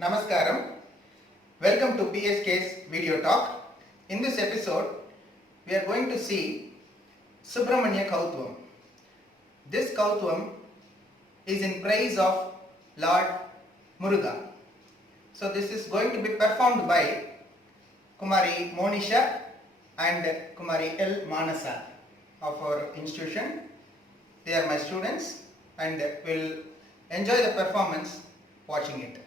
Namaskaram. Welcome to PSK's video talk. In this episode, we are going to see Subramanya Kautvam. This Kautvam is in praise of Lord Muruga. So this is going to be performed by Kumari Monisha and Kumari L. Manasa of our institution. They are my students and will enjoy the performance watching it.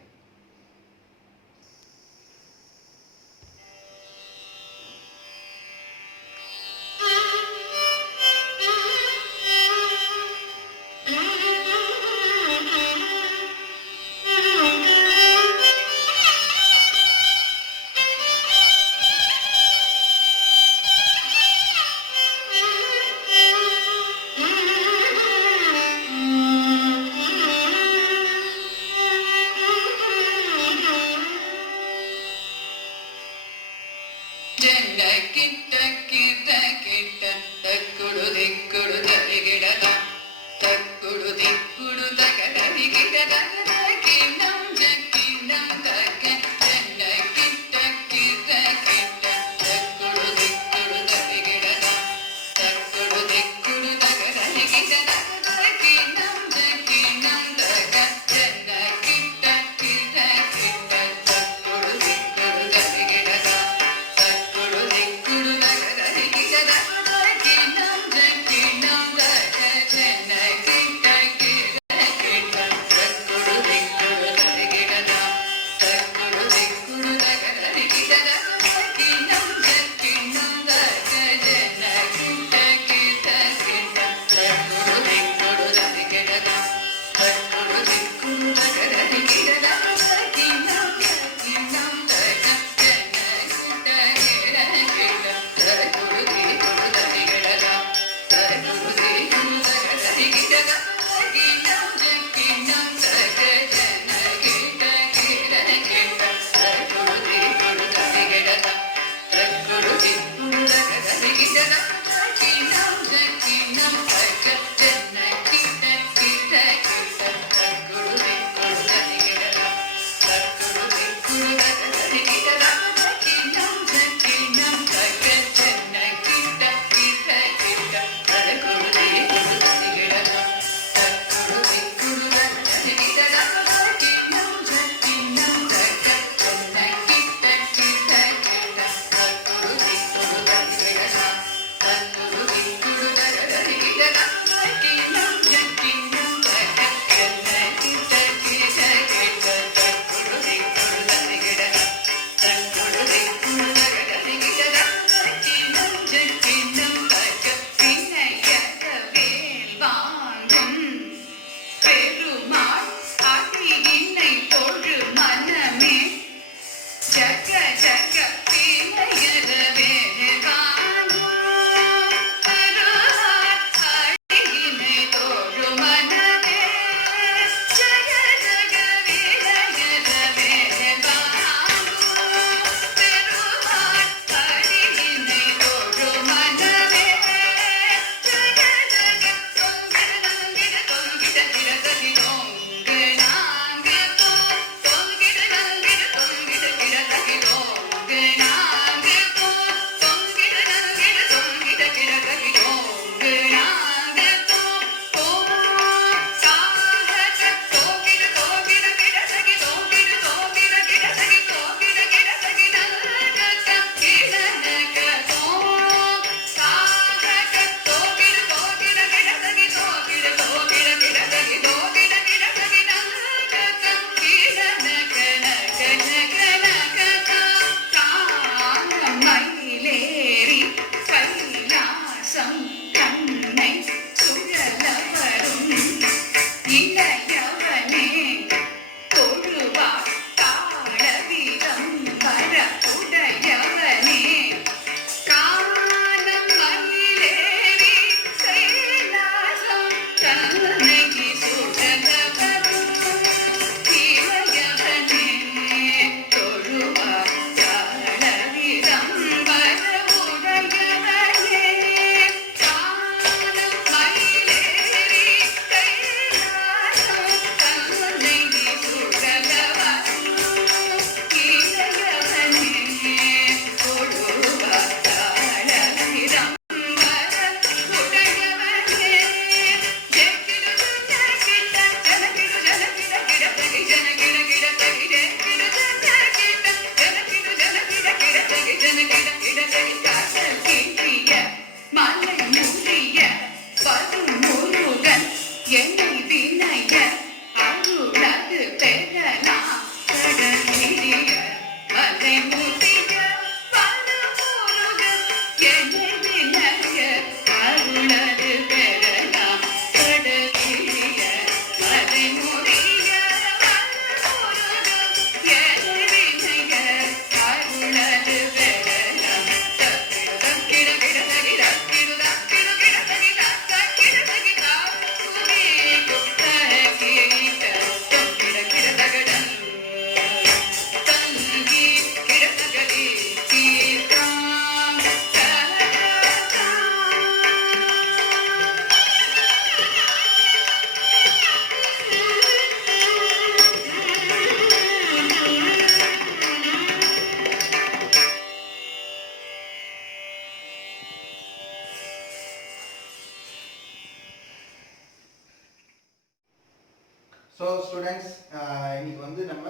இன்னைக்கு வந்து நம்ம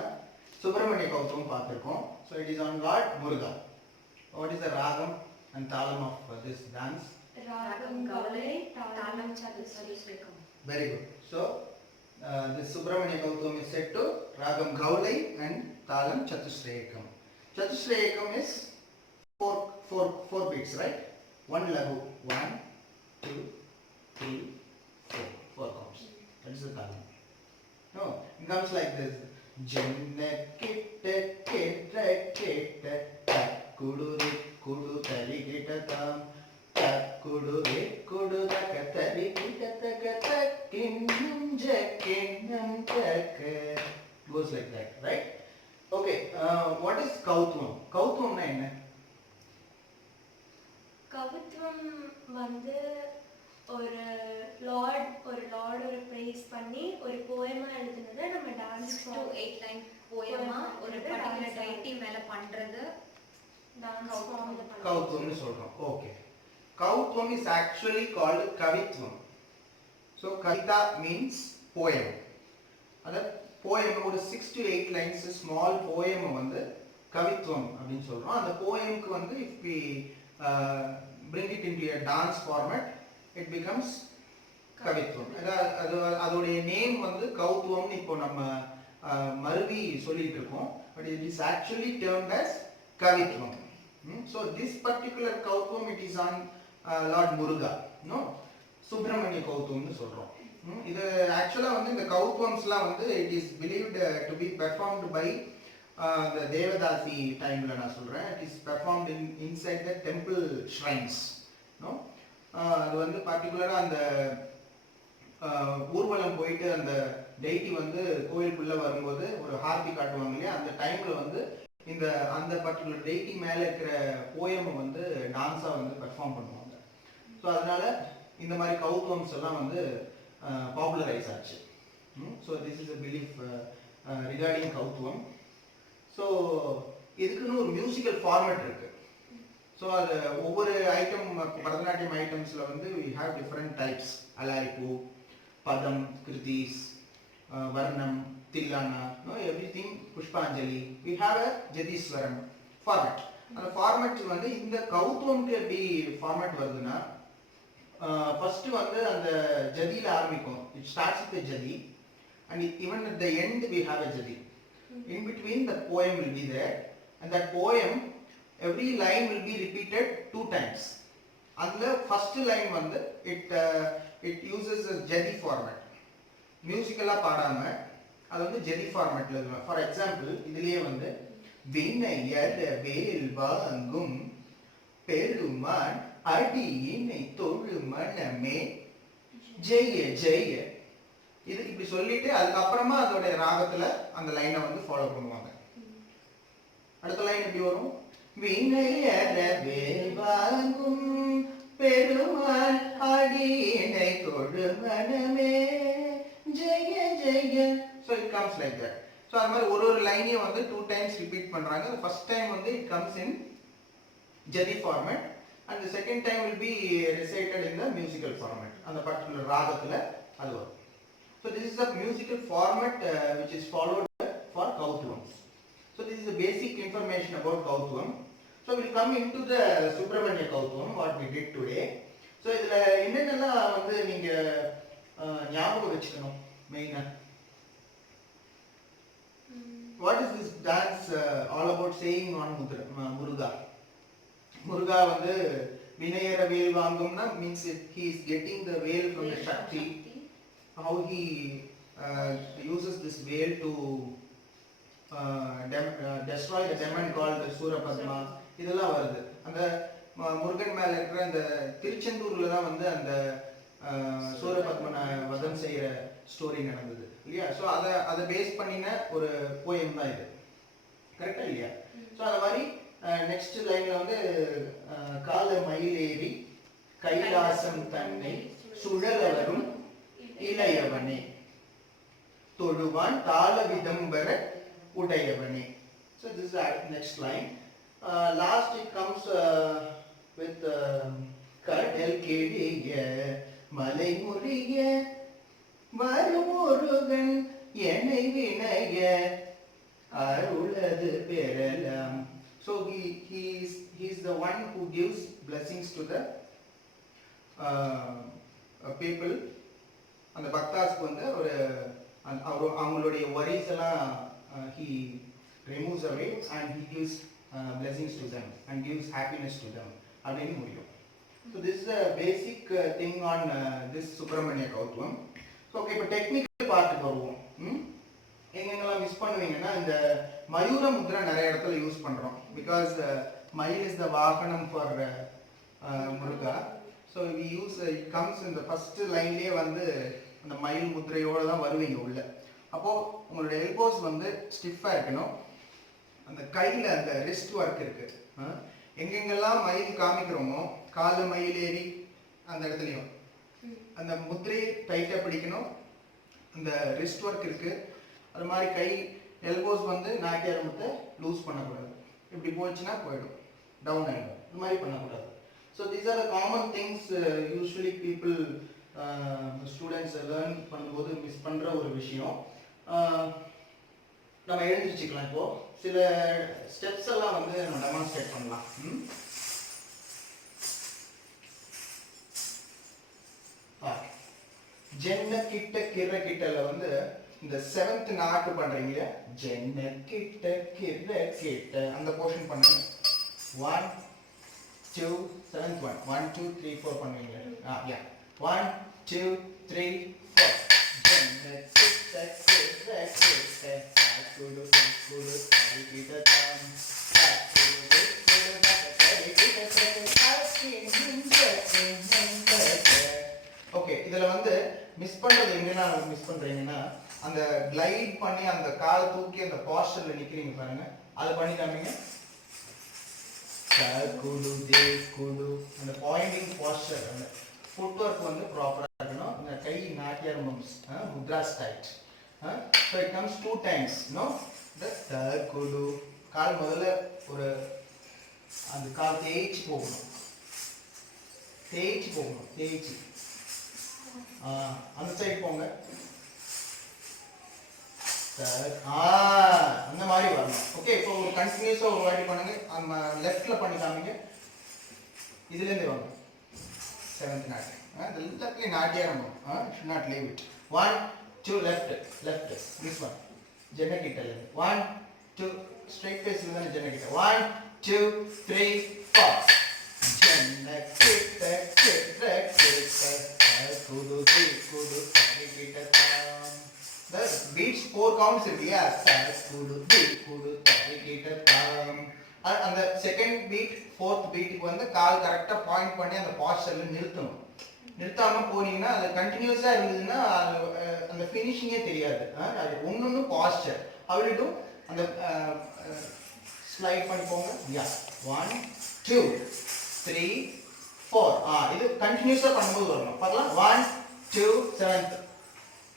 சுப்பிரமணிய கௌதம் பார்த்திருக்கோம். So it is on Lord Muruga. What is the ragam and talam of this dance? Ragam Gaulai, Talam Chatusrekam. Very good. So this Subramanya Gautam is set to Ragam Gaulai and Talam Chatusrekam. Chatusrekam is four beats, right? One lagu. 1, 2, 3, 4. 4 counts. That is the talam. No, it comes like this. Janna kitta kitta kitta takudure kudu tari kitta tam takudure kudu takatari kitta takatakinnam jakinnam tak. Goes like that, right? Okay, what is Kautvam? Kautvam na enna? கவித்துவம் வந்து ஒரு Lord ஒரு price பண்ணி ஒரு போயமா எழுதுனதை நம்ம dance 6 to 8 line போயமா ஒரு particular டைட்டி மேல பண்றது dance ஃபார்ம்ல பண்றது கௌத்வம்னு சொல்றோம். Okay, Kauthuvam is actually called Kavithvam. So kavita means poem. அத poem ஒரு 6 to 8 lines small poem வந்து கவித்வம் அப்படினு சொல்றோம். அந்த poemக்கு வந்து if we bring it into a dance format, it becomes கவித்வம். அதோடைய நேம் வந்து கௌத்வம்னு இப்போ நம்ம மறுவி சொல்லிட்டு இருக்கோம். But it is actually termed as கவித்வம். So this particular கௌத்வம் it is on Lord Muruga. No, Subramaniya கௌத்வம்னு சொல்றோம். இது ஆக்சுவலா வந்து இந்த கௌத்வம்ஸ்லாம் வந்து it is believed to be performed by the Devadasi timeல நான் சொல்றேன். It is performed inside the temple shrines. No, அது வந்து பர்టిక్యులரா அந்த ஊர்வலம் போயிட்டு அந்த டெய்டி வந்து கோயிலுக்குள்ள வரும்போது ஒரு ஹார்த்தி காட்டுவாங்க இல்லையா, அந்த டைம்ல வந்து இந்த அந்த பர்టిక్యులர் டெய்டி மேல இருக்கிற போயம் வந்து டான்ஸா வந்து பெர்ஃபார்ம் பண்ணுவாங்க. ஸோ அதனால இந்த மாதிரி கௌத்வம்ஸ் எல்லாம் வந்து பாப்புலரைஸ் ஆச்சு. So this is a belief regarding Kauthuvam. So இதுக்குன்னு ஒரு மியூசிக்கல் ஃபார்மேட் இருக்கு. ஸோ அது ஒவ்வொரு ஐட்டம் பரதநாட்டியம் ஐட்டம்ஸில் வந்து we have different types. அலாய்ப்பு, பதம், கிருதிஸ், வர்ணம், தில்லானா, everything, Pushpanjali. we have a jatiswaram format. அந்த ஃபார்மேட் வந்து இந்த கௌத்வம்க்கு எப்படி ஃபார்மேட் வருதுன்னா, ஃபர்ஸ்ட் வந்து அந்த ஜதியில ஆரம்பிக்கும். it starts with the jadi and even at the end we have a jadi. In between the poem will be there, and that poem every line will be repeated 2 times. And the first line வந்து it uses a jadi format. மியூசிக்கலா பாடாம அது வந்து jadi formatல எழுதலாம். For example இதுலயே வந்து வினையர் வேல் வாங்கும் பெருமான் அடியினை தொழு மனமே ஜெய ஜெய, இது இப்படி சொல்லிட்டு அதுக்கப்புறமா அதோட ராகத்துல அந்த லைனை வந்து ஃபாலோ பண்ணுவாங்க. அடுத்த லைன் எப்படி வரும்? வினையர வேல் வாங்கும் பெருமாள் அடியினை தொழு மனமே Jaya Jaya. So it comes like that. So அது மாதிரி ஒரு லைனையும் வந்து 2 times ரிப்பீட் பண்றாங்க. The first time வந்து it comes in jadi format and the second time will be recited in the musical format. அந்த particular ராகத்துல அது வரும். So this is the musical format which is followed for Kautvams. So this is the basic information about Kautvam. So we'll come into the Subramanya Kautvam, what we did today. So இதுல என்னென்னலாம் வந்து நீங்க ஞாபகம் வச்சுக்கணும் மெயினா? What is this dance all about saying on Muruga? Muruga வந்து வினையர வேல் வாங்கும்னா means he is getting the veil from the Shakti. How he uses this veil to destroy the demon called the Surapadma. இதெல்லாம் வருது. அந்த முருகன் மேல இருக்கிற அந்த திருச்செந்தூர்ல தான் வந்து அந்த சூரபத்மனை வதம் செய்யற ஸ்டோரி நடந்தது இல்லையா? ஸோ அதை பேஸ் பண்ணின ஒரு போயம் தான் இது. கரெக்டா இல்லையா? ஸோ அந்த மாதிரி நெக்ஸ்ட் லைன்ல வந்து கால மயிலேறி கைலாசம் தன்னை சுழல வரும் இளையவனே தொழுவான் தாள விதம்பர உடையவனே. So this is the next line. Last it comes with கடல் கெடிய மலை முறிய வரும் முருகன் என்னை வினைய அருளது பெறலாம். So he is the one who gives blessings to the people. அந்த பக்தாஸ்க்கு வந்து ஒரு அவங்களுடைய worries எல்லாம் he removes away and he gives blessings to them and gives happiness to them அப்படின்னு முடியும். So this is a basic thing on this Subramanya Kautvam. So okay, இப்போ technical பார்ட்டுக்கு வருவோம். எங்கெங்கெல்லாம் மிஸ் பண்ணுவீங்கன்னா இந்த மயூர முத்ரா நிறைய இடத்துல யூஸ் பண்றோம். பிகாஸ் மயில் இஸ் த வாகனம் for Muruga. So we use it comes இந்த ஃபர்ஸ்ட் லைன்லேயே வந்து அந்த மயில் முத்திரையோட தான் வருவீங்க உள்ள. அப்போ உங்களோட எல்போஸ் வந்து ஸ்டிஃபாக இருக்கணும். அந்த கையில் அந்த ரிஸ்ட் ஒர்க் இருக்கு. எங்கெங்கெல்லாம் மயில் காமிக்கிறோமோ காலில் மயில் ஏறி அந்த இடத்துலையும் அந்த முத்திரையை டைட்டாக பிடிக்கணும். அந்த ரிஸ்ட் ஒர்க் இருக்கு. அது மாதிரி கை எல்போஸ் வந்து நாட்டியாரம்பத்தை லூஸ் பண்ணக்கூடாது. இப்படி போச்சுன்னா போயிடும், டவுன் ஆகிடும். இந்த மாதிரி பண்ணக்கூடாது. So these are the common things usually people students learn பண்ணும்போது மிஸ் பண்ணுற ஒரு விஷயம். நம்ம எழுந்திரிச்சிக்கலாம். இப்போ சில ஸ்டெப்ஸ் எல்லாம் வந்து நம்ம டெமான்ஸ்ட்ரேட் பண்ணலாம். ஜென்ன கிட்ட கிர கிட்டல வந்து இந்த 7th நாட் பண்றீங்க. ஜென்ன கிட்ட கிர கிட்ட அந்த போர்ஷன் பண்ணுங்க. 1 2 7th 1 2 3 4 பண்ணுவீங்க. யா 1 2 3 4 ஜென்ன கிட்ட கிர கிட்ட குடு குடு கிட்ட தாம் குடு குடு ஓகே. இதுல வந்து மிஸ் பண்றது எங்கன்னா மிஸ் பண்றீங்கன்னா அந்த கிளைட் பண்ணி அந்த காலை தூக்கி அந்த பாஸ்டர்ல நிக்கிறீங்க பாருங்க. அதை பண்ணி காமிங்க. குடு தே குடு அந்த பாயிண்டிங் பாஸ்டர் அந்த ஃபுட் ஒர்க் வந்து ப்ராப்பரா இருக்கணும். இந்த கை Natyarambham mudras tight. So it comes 2 times. No, the குடு கால் முதல்ல ஒரு அந்த கால் தேய்ச்சி போகணும். தேய்ச்சி அந்த சைடு போங்க. அந்த மாதிரி வரணும். ஓகே, இப்போ ஒரு கண்டினியூஸா ஒரு வாட்டி பண்ணுங்க. நம்ம லெஃப்ட்ல பண்ணி காமிங்க. இதுல இருந்து வாங்க. 7th not. எல்லாத்துலயும் நாட்டியாரம்பம். should not leave it. 1 2 left. This one. ஜெனகிட்டல 1 2 straight face ல தான் ஜெனகிட்ட. 1 2 3 4 ஜெனகிட்ட குடு குடு கிட்டதாம். The beats 4 counts இல்லையா? குடு குடு கிட்டதாம். அந்த செகண்ட் பீட் 4th பீட்டுக்கு வந்து கால் கரெக்டா பாயிண்ட் பண்ணி அந்த பாஸ்டர்ல நிறுத்தணும். நிறுத்தாம போனீங்கன்னா அது கண்டினியூஸா இருந்ததுன்னா அந்த ஃபினிஷிங்கே தெரியாது. அது ஒன்னொன்னு பாஸ்டர் அவ்வளோ அந்த ஸ்லைட் பண்ணி போங்க. யா 1 2 3 4 இது கண்டினியூஸா பண்ணும்போது வரணும். பார்க்கலாம். 1 2 7th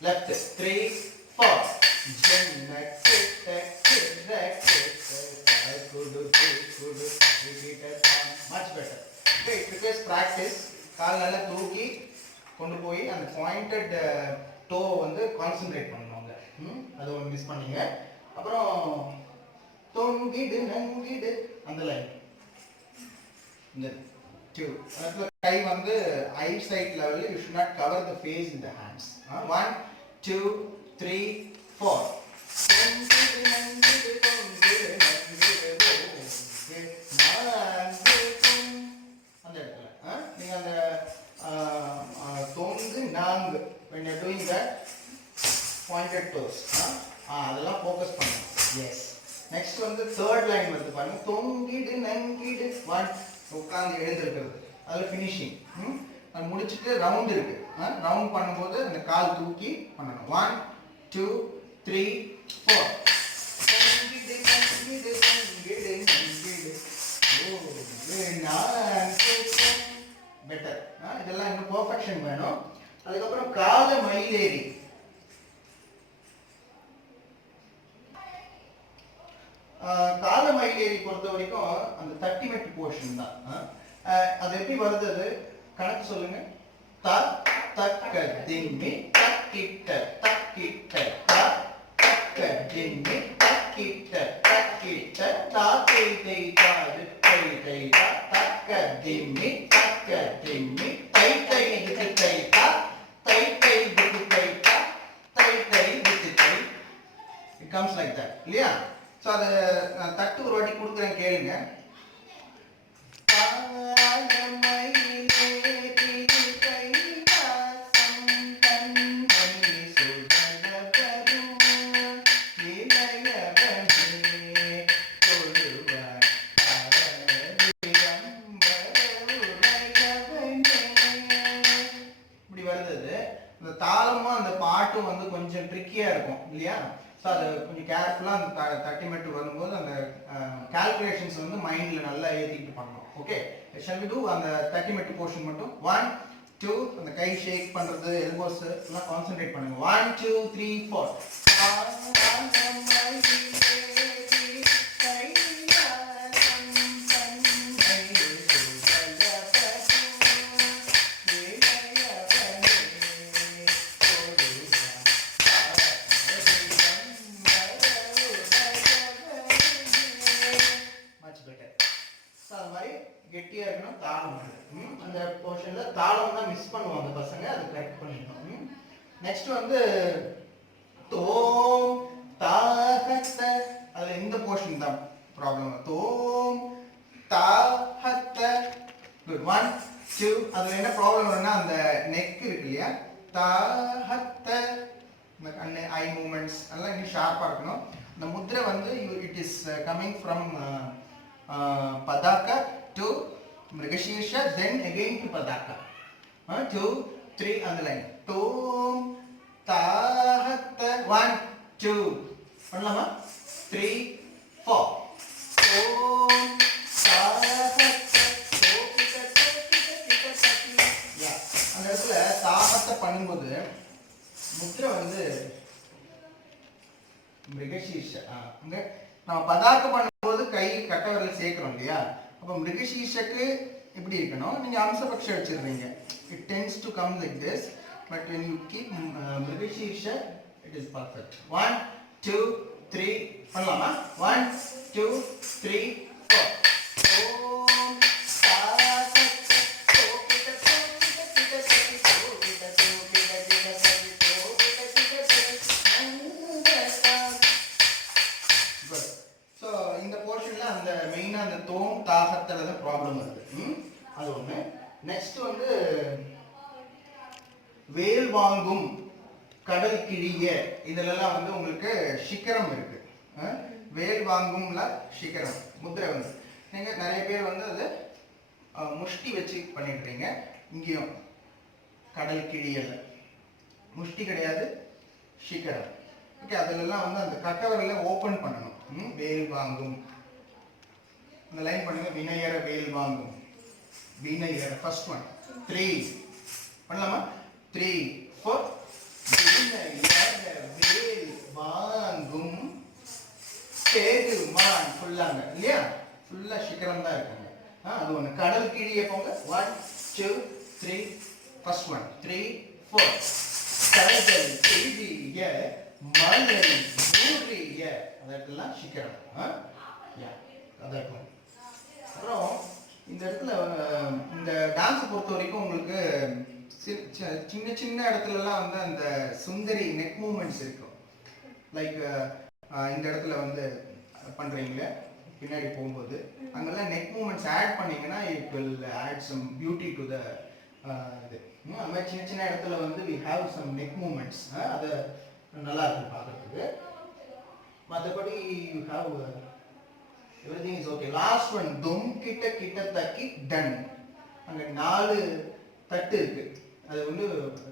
left 3 4 much better. Okay, it requires practice. கால் நல்லா தூக்கி கொண்டு போய் அந்த பாயிண்டட் டோ வந்து கான்சென்ட்ரேட் பண்ணுவாங்க. அது ஒன்று மிஸ் பண்ணீங்க. அப்புறம் தொங்கிடு நங்கிடு அந்த லைன் இந்த 2 அதுல கை வந்து eyesight level. You should not cover the face in the hands. 1 2 3 4 தொங்கிடு நங்கிடு தொங்கிடு நங்கிடு அந்த இடத்துல நீங்க அந்த தொங்கு நாங்கு when you are doing that pointed toes அதெல்லாம் ஃபோக்கஸ் பண்ணணும். எஸ். நெக்ஸ்ட் வந்து 3rd லைன் வருது பாருங்க. தொங்கிடு நங்கிடு 1 உட்கார்ந்து எழுந்திருக்கிறது. அதுல ஃபினிஷிங். அது முடிச்சிட்டு ரவுண்ட் இருக்கு. ரவுண்ட் பண்ணும்போது அந்த கால் தூக்கி பண்ணணும். 1 2 3 4 தொங்கிடு நங்கிடு தொங்கிடு நங்கிடு பெட்டர். இதெல்லாம் இன்னும் பெர்ஃபெக்ஷன் வேணும். அதுக்கப்புறம் கால மயிலேறி. கால மயிலேறி பொறுத்த வரைக்கும் அந்த 30 மெட் போர்ஷன் தான். அது எப்படி வருது? அது கணக்கு சொல்லுங்க. த தக்க திம்மி தக்கிட்ட தக்கிட்ட த ஜிம்மி தக்கிட்ட தக்கிட்ட தாத்தை தை தாது தை தை தா தக்க ஜிம்மி தக்க ஜிம்மி தை தை வித்து தை தா தை தை வித்து தை தா தை தை with Thai. It comes like that. இல்லையா? ஸோ அதை தட்டு ஒரு வாட்டி கொடுக்குறேன் கேளுங்க. தாளமும் அந்த பாட்டும் வந்து கொஞ்சம் ட்ரிக்கியா இருக்கும் இல்லையா? ஸோ அதை கொஞ்சம் கேர்ஃபுல்லாக அந்த தட்டிமெட்டு வரும்போது அந்த கால்குலேஷன்ஸ் வந்து மைண்டில் நல்லா ஏற்றிக்கிட்டு பண்ணணும். ஓகே, ஷால் வி டு அந்த தட்டிமெட்டு போர்ஷன் மட்டும் 1 2 அந்த கை ஷேக் பண்ணுறது எல்போஸ் எல்லாம் கான்சென்ட்ரேட் பண்ணுங்க. 1 2 3 4 கெட்டியா இருக்கணும். தாளம் அந்த போர்ஷன்ல தாளம் தான் மிஸ் பண்ணுவாங்க பசங்க, அது கரெக்ட் பண்ணிடணும். நெக்ஸ்ட் வந்து தோம் தாஹத்த, அதுல இந்த போர்ஷன் தான் ப்ராப்ளம். தோம் தாஹத்த. குட். 1 2. அதுல என்ன ப்ராப்ளம் வரும்னா அந்த நெக் இருக்கு இல்லையா, தாஹத்த, இந்த கண்ணு ஐ மூவ்மெண்ட்ஸ் எல்லாம் இன்னும் ஷார்ப்பா இருக்கணும். இந்த முத்ரை வந்து it is coming from Pataka to Mrigashirsha, then again to Padaka. 2 3 on the line. Tom Tahatta. 1 2 பண்ணலாமா? 3 4. Tom Tahatta. யா, அந்த இடத்துல தாஹத்த பண்ணும்போது முத்திரை வந்து மிருகசீர்ஷ. அங்க நம்ம பதாக்க பண்ணும்போது கை கட்ட விரல் சேர்க்கிறோம் இல்லையா? அப்போ மிருகசீர்ஷக்கு இப்படி இருக்கணும். நீங்க அம்சபக்ஷ வச்சிருந்தீங்க, it tends to come like this, but when you keep மிருகசீர்ஷ it is perfect. 1 2 3 பண்ணலாமா? 1 2 3 4. ஓம் சாசத்த சோபித சோபித பித சதி சோபித சோபித பித சதி சோபித பித சதி அந்தசா. குட். ஸோ இந்த போர்ஷன்ல அந்த மெயினா அந்த தோம் தாகத்துல தான் ப்ராப்ளம் வருது. அது ஒண்ணு. நெக்ஸ்ட் வந்து வேல் வாங்கும் கடல் கிழிய, இதெல்லாம் வந்து உங்களுக்கு சிகரம் இருக்கு. வேல் வாங்கும்ல சிகரம் முத்திரை வந்து நீங்க நிறைய பேர் வந்து அது முஷ்டி வச்சு பண்ணிடுறீங்க. இங்கேயும் கடல் கிழியல முஷ்டி கிடையாது, சிகரம். ஓகே, அதுலலாம் வந்து அந்த கட்டவரல ஓபன் பண்ணணும். வேல் வாங்கும் அந்த லைன் பண்ணுங்க. வினயர வேல் வாங்கும், வினயர. ஃபர்ஸ்ட் ஒன் 3 பண்ணலாமா? 3 4. வினயர வேல் வாங்கும் பெருமான். ஃபுல்லாங்க இல்லையா? ஃபுல்லா சிகரம் தான் இருக்காங்க. அது ஒண்ணு. கடல் கீழிய போங்க. 1 2 3. First one 3 4. கடல் கீழிய மலை ஊரிய, அதெல்லாம் சிகரம். அதான். அப்புறம் இந்த இடத்துல இந்த டான்ஸ் பொறுத்த வரைக்கும் உங்களுக்கு சின்ன சின்ன இடத்துலலாம் வந்து அந்த சுந்தரி நெக் மூவ்மெண்ட்ஸ் இருக்கும். லைக் இந்த இடத்துல வந்து பண்றீங்களே பின்னாடி போகும்போது அங்கெல்லாம் நெக் மூவ்மெண்ட்ஸ் ஆட் பண்ணீங்கன்னா it will add some beauty to the இது. அந்த மாதிரி சின்ன சின்ன இடத்துல வந்து we have some neck movements. அது நல்லா இருக்கும் பார்க்கறதுக்கு. மற்றபடி you have everything is okay. Last one தும் கிட்ட கிட்ட தக்கி டன். அங்க 4 தட்டு இருக்கு. அது வந்து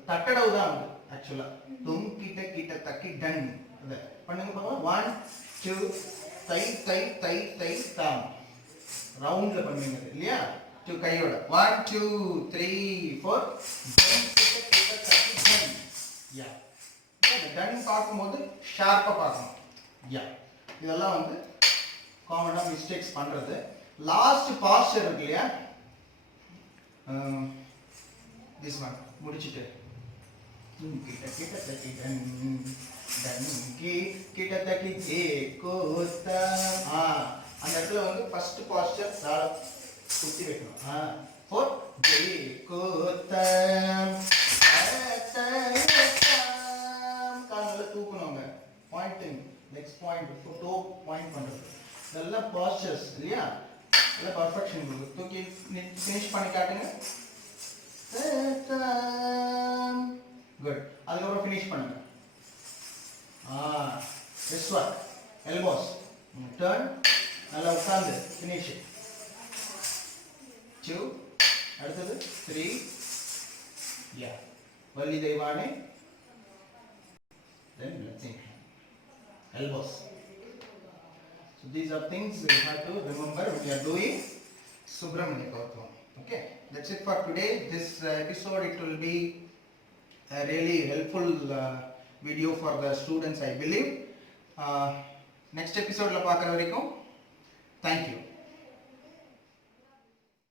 தட்டடவு தான் வந்து ஆக்சுவலா. தும் கிட்ட கிட்ட தக்கி டன். அத பண்ணுங்க பாருங்க. 1 2 தை தை தை தை தாம். ரவுண்ட்ல பண்ணுவீங்க இல்லையா? டூ கையோட 1 2 3 4. டன் கிட்ட கிட்ட தக்கி டன். யா. இந்த டன் பார்க்கும்போது ஷார்ப்பா பார்க்கணும். யா. இதெல்லாம் வந்து காமனா மிஸ்டேக்ஸ் பண்றது. லாஸ்ட் பாஸ்டர் இருக்கு இல்லையா? திஸ் ஒன் முடிச்சிட்டு கிட்ட கிட்ட தக்கி டன் டன் கிட்ட தக்கி ஜே கோத்தம். அந்த இடத்துல வந்து ஃபர்ஸ்ட் பாஸ்டர் தாள குத்தி வைக்கணும். ஃபோர் ஜே கோத்தம் கால்ல தூக்கணுங்க. Pointing next point toe point பண்றது இதெல்லாம் பாஸ்டர்ஸ் இல்லையா? இதெல்லாம் பர்ஃபெக்ஷன் உங்களுக்கு தூக்கி ஃபினிஷ் பண்ணி காட்டுங்க. குட். அதுக்கப்புறம் ஃபினிஷ் பண்ணுங்க. this one elbows turn நல்லா உட்கார்ந்து finish it. 2 அடுத்தது 3 yeah Valli தெய்வானே then let's sing elbows. So these are things you have to remember when you are doing Subramanya Kautvam. Okay, that's it for today. This episode, it will be a really helpful video for the students, I believe. Next episode la paakra varaikum. Thank you.